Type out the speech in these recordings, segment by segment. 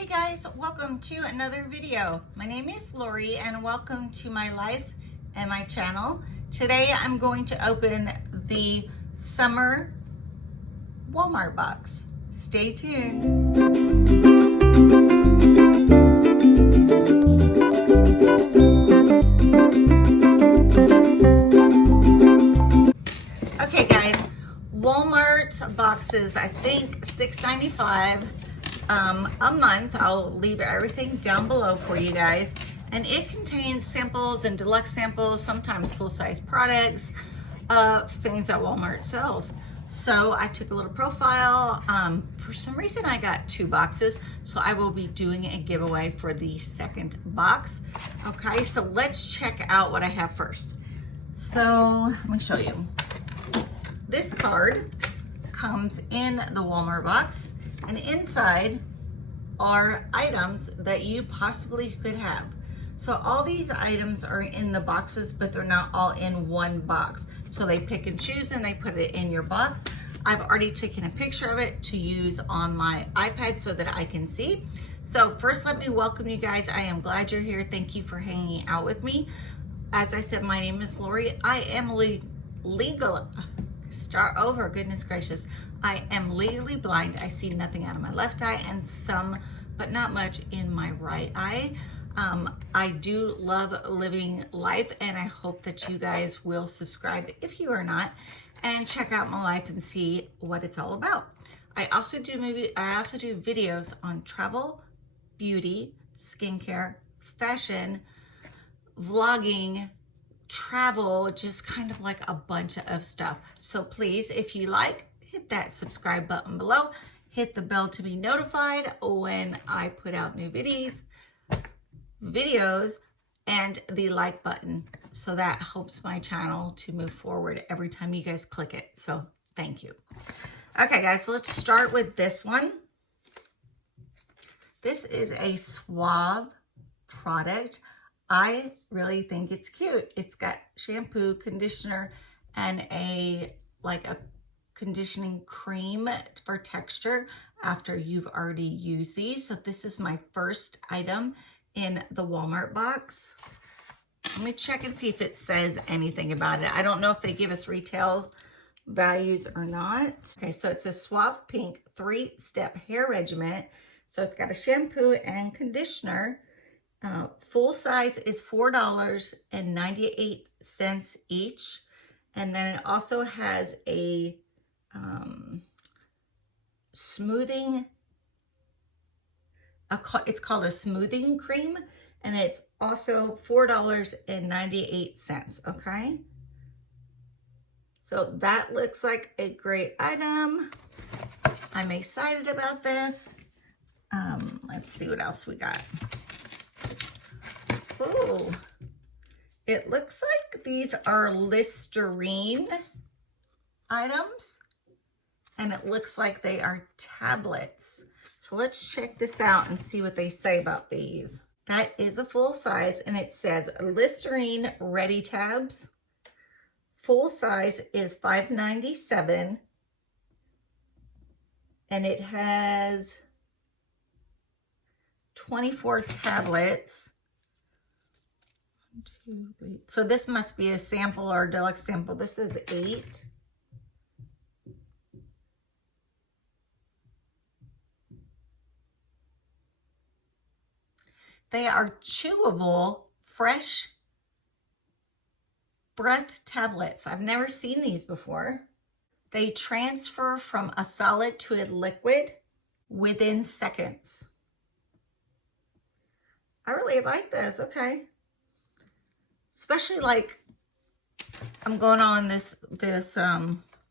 Hey guys, welcome to another video. My name is Lori and welcome to my life and my channel. Today I'm going to open the summer Walmart box. Stay tuned. Okay guys, Walmart boxes, I think $6.95 a month. I'll leave everything down below for you guys. And it contains samples and deluxe samples, sometimes full-size products, things that Walmart sells. So I took a little profile. For some reason I got 2 boxes, so I will be doing a giveaway for the second box. Okay, so let's check out what I have first. So let me show you. This card comes in the Walmart box, and inside are items that you possibly could have. So all these items are in the boxes, but they're not all in one box. So they pick and choose and they put it in your box. I've already taken a picture of it to use on my iPad so that I can see. So first, let me welcome you guys. I am glad you're here. Thank you for hanging out with me. As I said, my name is Lori. I am goodness gracious. I am legally blind. I see nothing out of my left eye and some, but not much, in my right eye. I do love living life, and I hope that you guys will subscribe if you are not, and check out my life and see what it's all about. I also do videos on travel, beauty, skincare, fashion, vlogging, travel, just kind of like a bunch of stuff. So please, if you like, hit that subscribe button below, hit the bell to be notified when I put out new videos, and the like button, so that helps my channel to move forward every time you guys click it. So thank you. Okay guys, so let's start with this one. This is a Suave product. I really think it's cute. It's got shampoo, conditioner, and a conditioning cream for texture after you've already used these. So this is my first item in the Walmart box. Let me check and see if it says anything about it. I don't know if they give us retail values or not. Okay, so it's a Suave Pink 3-step hair regimen. So it's got a shampoo and conditioner. Full size is $4.98 each. And then it also has a smoothing, it's called a smoothing cream, and it's also $4.98, okay? So that looks like a great item. I'm excited about this. Let's see what else we got. Ooh, it looks like these are Listerine items, and it looks like they are tablets. So let's check this out and see what they say about these. That is a full size, and it says Listerine Ready Tabs. Full size is $5.97, and it has 24 tablets. 1, 2, 3. So this must be a sample or a deluxe sample. This is 8. They are chewable, fresh breath tablets. I've never seen these before. They transfer from a solid to a liquid within seconds. I really like this, okay. Especially like I'm going on this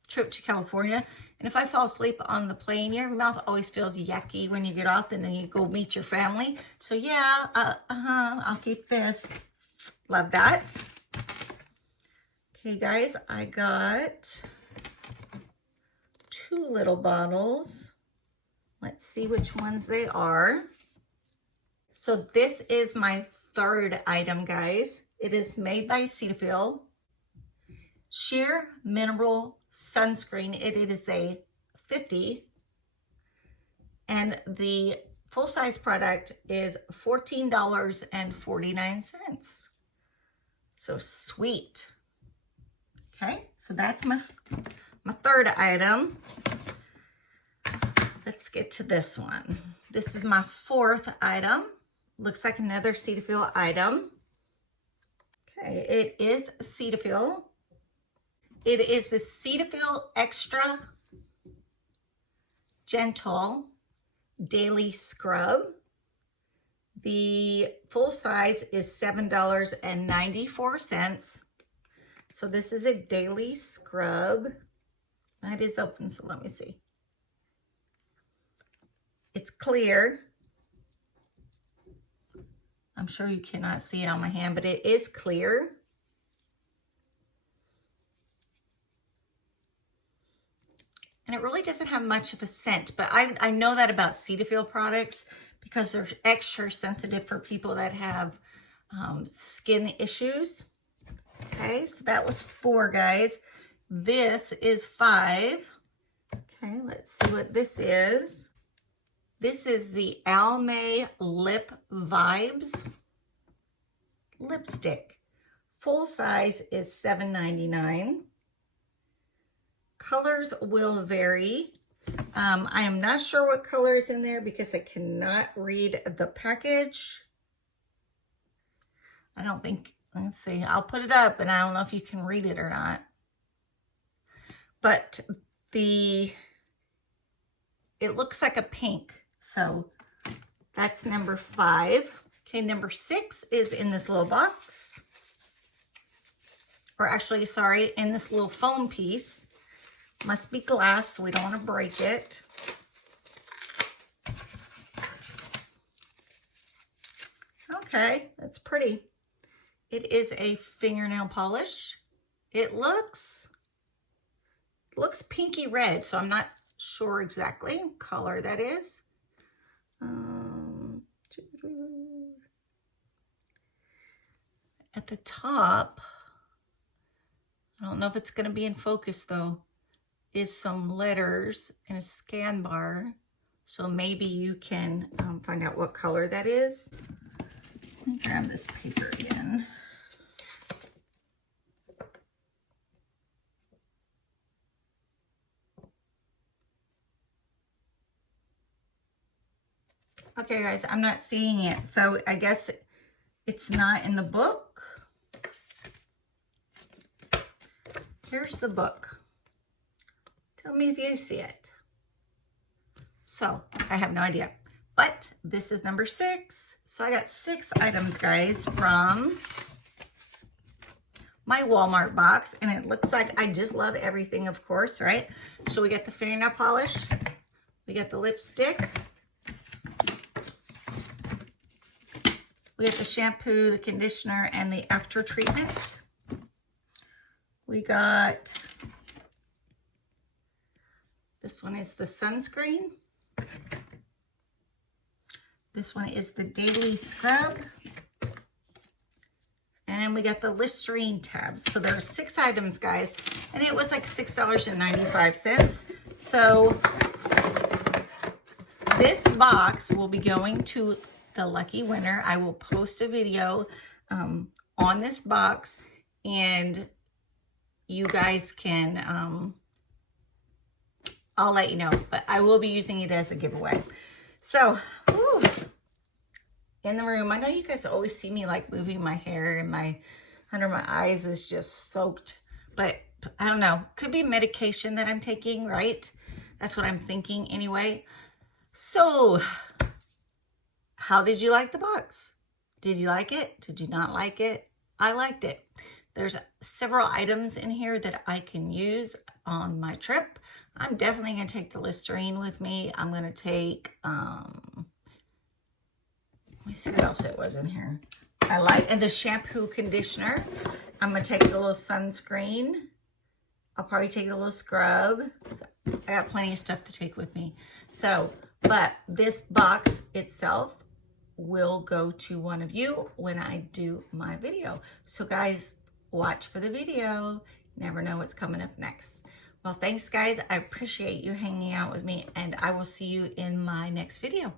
trip to California, and if I fall asleep on the plane, your mouth always feels yucky when you get off and then you go meet your family. So yeah, I'll keep this. Love that. Okay guys, I got 2 little bottles. Let's see which ones they are. So this is my third item, guys. It is made by Cetaphil. Sheer Mineral Sunscreen. It is a 50. And the full-size product is $14.49. So sweet. Okay, so that's my third item. Let's get to this one. This is my fourth item. Looks like another Cetaphil item. Okay, it is Cetaphil. It is the Cetaphil Extra Gentle Daily Scrub. The full size is $7.94. So this is a daily scrub. It is open, so let me see. It's clear. I'm sure you cannot see it on my hand, but it is clear. And it really doesn't have much of a scent, but I know that about Cetaphil products because they're extra sensitive for people that have skin issues. Okay, so that was 4, guys. This is 5. Okay, let's see what this is. This is the Almay Lip Vibes lipstick. Full size is $7.99. Colors will vary. I am not sure what color is in there because I cannot read the package. I don't think, let's see, I'll put it up and I don't know if you can read it or not. But it looks like a pink. So that's number 5. Okay, number 6 is in this little box. Or actually, sorry, in this little foam piece. Must be glass, so we don't want to break it. Okay, that's pretty. It is a fingernail polish. It looks pinky red, so I'm not sure exactly what color that is. At the top, I don't know if it's going to be in focus though, is some letters and a scan bar. So maybe you can find out what color that is. Let me grab this paper again. Okay, guys, I'm not seeing it. So I guess it's not in the book. Here's the book. Tell me if you see it. So I have no idea, but this is number 6. So I got 6 items, guys, from my Walmart box, and it looks like I just love everything, of course, right? So we got the fingernail polish, we got the lipstick, we got the shampoo, the conditioner, and the after treatment. We got, this one is the sunscreen. This one is the daily scrub. And we got the Listerine tabs. So there are 6 items, guys. And it was like $6.95. So this box will be going to the lucky winner. I will post a video on this box. And you guys can... I'll let you know, but I will be using it as a giveaway. So, whew, in the room, I know you guys always see me like moving my hair and under my eyes is just soaked, but I don't know. Could be medication that I'm taking, right? That's what I'm thinking anyway. So, how did you like the box? Did you like it? Did you not like it? I liked it. There's several items in here that I can use on my trip. I'm definitely going to take the Listerine with me. I'm going to take, let me see what else it was in here. And the shampoo conditioner. I'm going to take the little sunscreen. I'll probably take a little scrub. I got plenty of stuff to take with me. So, but this box itself will go to one of you when I do my video. So guys, watch for the video. You never know what's coming up next. Well, thanks guys. I appreciate you hanging out with me, and I will see you in my next video.